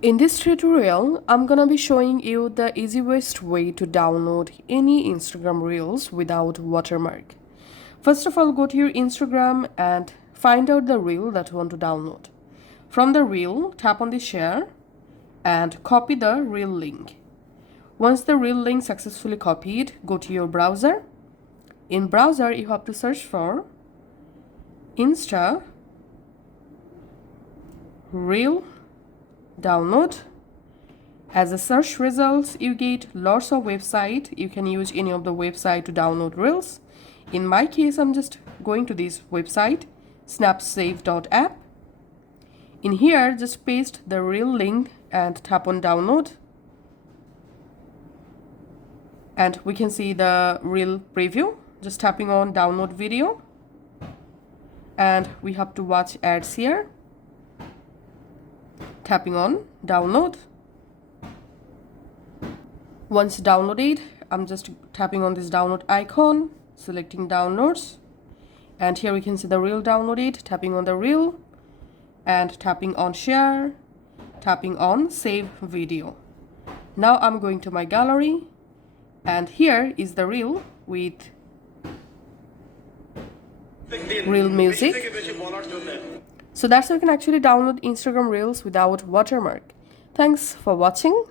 In this tutorial, I'm gonna be showing you the easiest way to download any Instagram Reels without watermark. First of all, go to your Instagram and find out the reel that you want to download. From the reel, tap on the share and copy the reel link. Once the reel link successfully copied, go to your browser. In browser, you have to search for Insta Reel download. As a search results, you get lots of website. You can use any of the website to download reels. In my case, I'm just going to this website, snapsave.app. In here, just paste the reel link and tap on download. And we can see the reel preview. Just tapping on download video. And we have to watch ads here. Tapping on download. Once downloaded, I'm just tapping on this download icon, selecting downloads, and here we can see the reel downloaded, tapping on the reel and tapping on share, tapping on save video. Now I'm going to my gallery and here is the reel with reel music. So that's how you can actually download Instagram Reels without watermark. Thanks for watching.